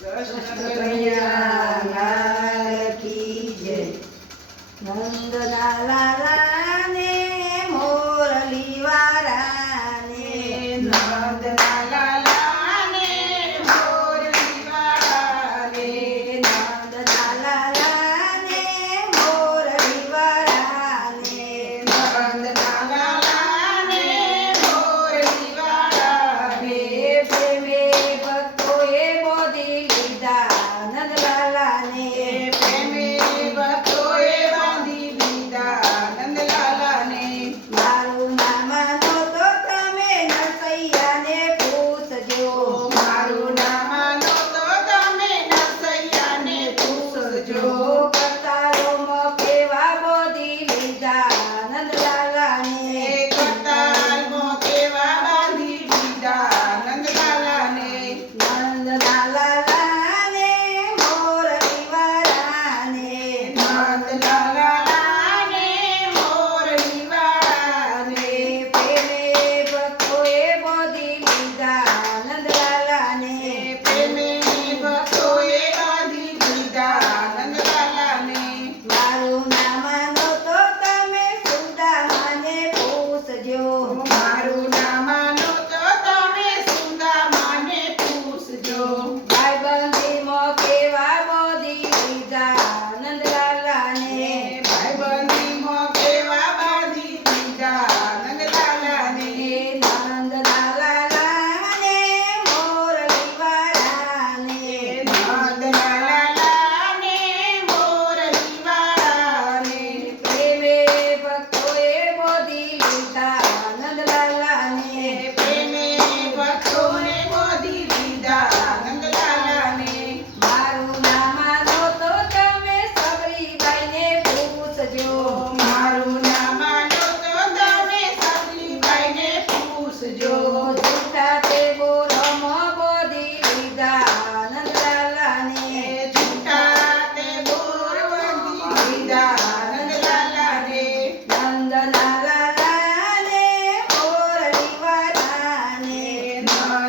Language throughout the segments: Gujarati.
કૃષ્ણ કનૈયા લાલ કી જય નંદના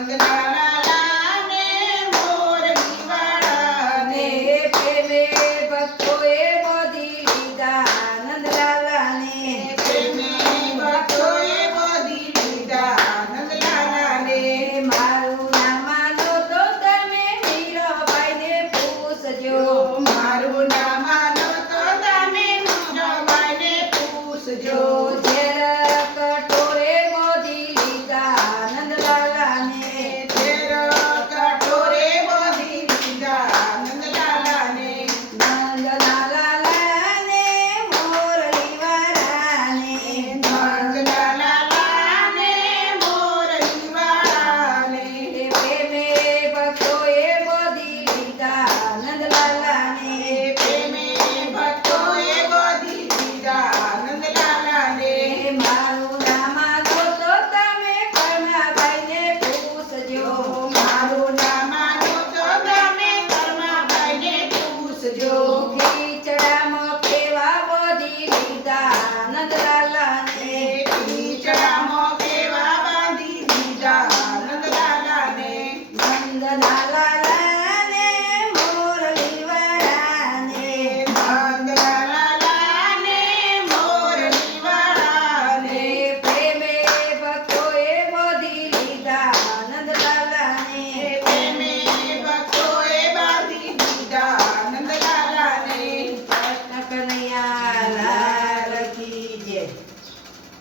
বন্দে মারা